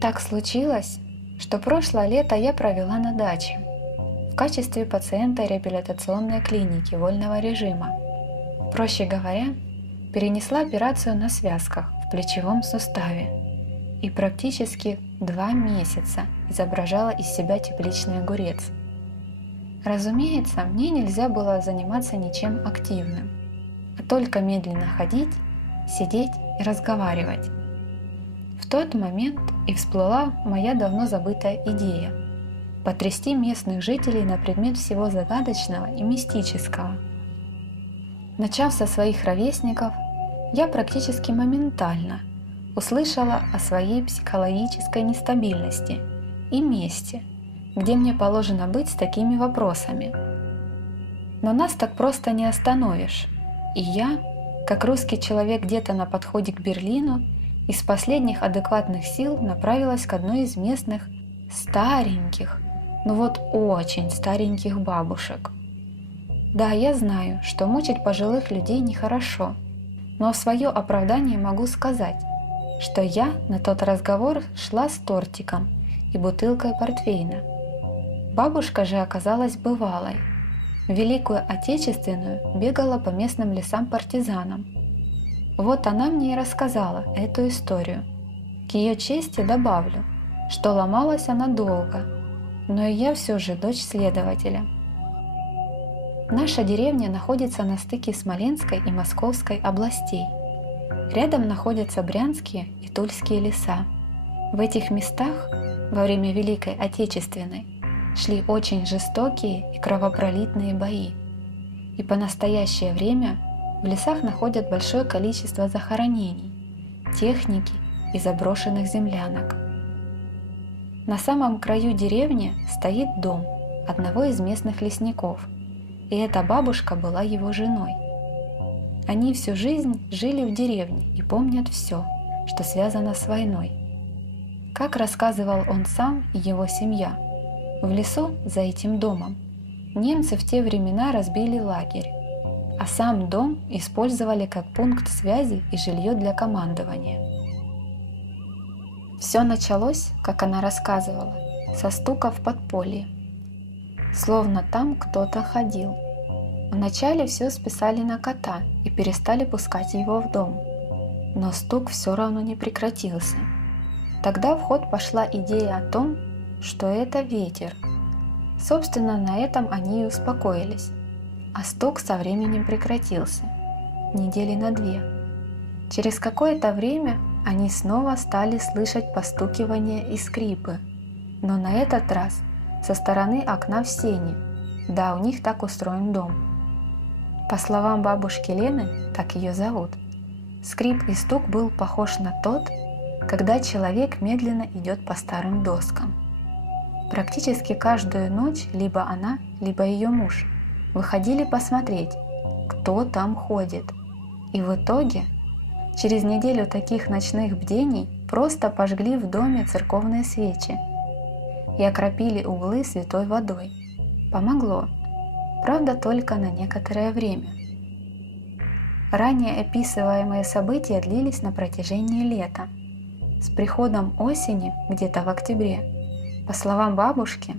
Так случилось, что прошлое лето я провела на даче в качестве пациента реабилитационной клиники вольного режима. Проще говоря, перенесла операцию на связках в плечевом суставе и практически 2 месяца изображала из себя тепличный огурец. Разумеется, мне нельзя было заниматься ничем активным, а только медленно ходить, сидеть и разговаривать. В тот момент и всплыла моя давно забытая идея – потрясти местных жителей на предмет всего загадочного и мистического. Начав со своих ровесников, я практически моментально услышала о своей психологической нестабильности и месте, где мне положено быть с такими вопросами. Но нас так просто не остановишь, и я, как русский человек где-то на подходе к Берлину, из последних адекватных сил направилась к одной из местных стареньких, ну вот очень стареньких бабушек. Да, я знаю, что мучить пожилых людей нехорошо, но в свое оправдание могу сказать, что я на тот разговор шла с тортиком и бутылкой портвейна. Бабушка же оказалась бывалой. В Великую Отечественную бегала по местным лесам-партизанам. Вот она мне и рассказала эту историю. К ее чести добавлю, что ломалась она долго, но и я все же дочь следователя. Наша деревня находится на стыке Смоленской и Московской областей. Рядом находятся Брянские и Тульские леса. В этих местах во время Великой Отечественной шли очень жестокие и кровопролитные бои. И по настоящее время в лесах находят большое количество захоронений, техники и заброшенных землянок. На самом краю деревни стоит дом одного из местных лесников, и эта бабушка была его женой. Они всю жизнь жили в деревне и помнят все, что связано с войной. Как рассказывал он сам и его семья, в лесу за этим домом немцы в те времена разбили лагерь, а сам дом использовали как пункт связи и жилье для командования. Все началось, как она рассказывала, со стука в подполье. Словно там кто-то ходил. Вначале все списали на кота и перестали пускать его в дом. Но стук все равно не прекратился. Тогда в ход пошла идея о том, что это ветер. Собственно, на этом они и успокоились. А стук со временем прекратился. Недели на 2. Через какое-то время они снова стали слышать постукивание и скрипы. Но на этот раз со стороны окна в сене. Да, у них так устроен дом. По словам бабушки Лены, так ее зовут, скрип и стук был похож на тот, когда человек медленно идет по старым доскам. Практически каждую ночь либо она, либо ее муж выходили посмотреть, кто там ходит. И в итоге, через неделю таких ночных бдений просто пожгли в доме церковные свечи и окропили углы святой водой. Помогло, правда, только на некоторое время. Ранее описываемые события длились на протяжении лета. С приходом осени, где-то в октябре, по словам бабушки,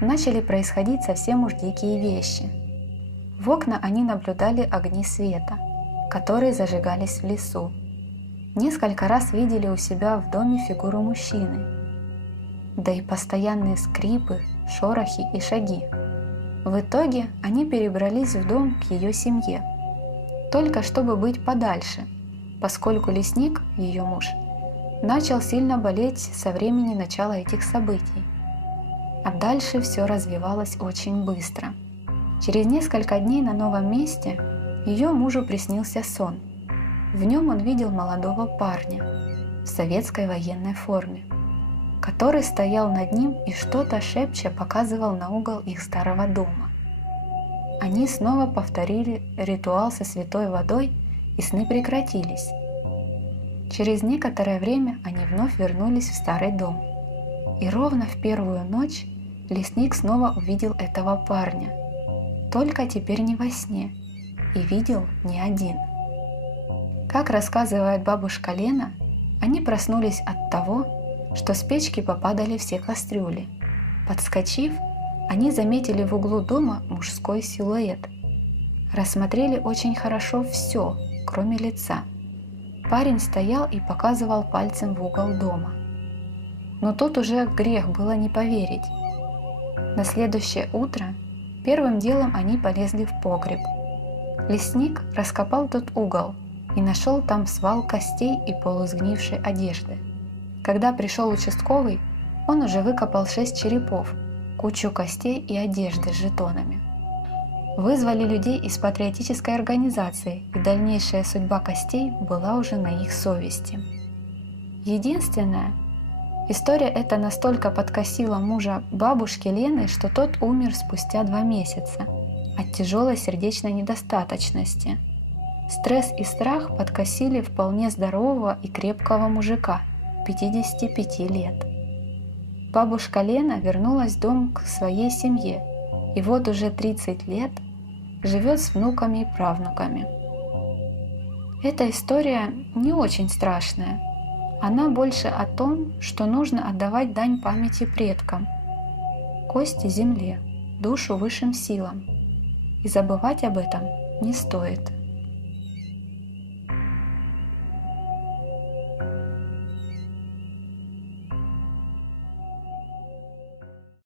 начали происходить совсем уж дикие вещи. В окна они наблюдали огни света, которые зажигались в лесу. Несколько раз видели у себя в доме фигуру мужчины. Да и постоянные скрипы, шорохи и шаги. В итоге они перебрались в дом к ее семье, только чтобы быть подальше, поскольку лесник, ее муж, начал сильно болеть со времени начала этих событий. А дальше все развивалось очень быстро. Через несколько дней на новом месте ее мужу приснился сон. В нем он видел молодого парня в советской военной форме, который стоял над ним и что-то шепча показывал на угол их старого дома. Они снова повторили ритуал со святой водой, и сны прекратились. Через некоторое время они вновь вернулись в старый дом. И ровно в первую ночь лесник снова увидел этого парня. Только теперь не во сне, и видел не один. Как рассказывает бабушка Лена, они проснулись от того, что с печки попадали все кастрюли. Подскочив, они заметили в углу дома мужской силуэт. Рассмотрели очень хорошо все, кроме лица. Парень стоял и показывал пальцем в угол дома. Но тут уже грех было не поверить. На следующее утро первым делом они полезли в погреб. Лесник раскопал тот угол и нашел там свал костей и полусгнившей одежды. Когда пришел участковый, он уже выкопал 6 черепов, кучу костей и одежды с жетонами. Вызвали людей из патриотической организации, и дальнейшая судьба костей была уже на их совести. Единственное, история эта настолько подкосила мужа бабушки Лены, что тот умер спустя 2 месяца от тяжелой сердечной недостаточности. Стресс и страх подкосили вполне здорового и крепкого мужика 55 лет. Бабушка Лена вернулась в дом к своей семье и вот уже 30 лет живет с внуками и правнуками. Эта история не очень страшная. Она больше о том, что нужно отдавать дань памяти предкам, кости земле, душу высшим силам. И забывать об этом не стоит.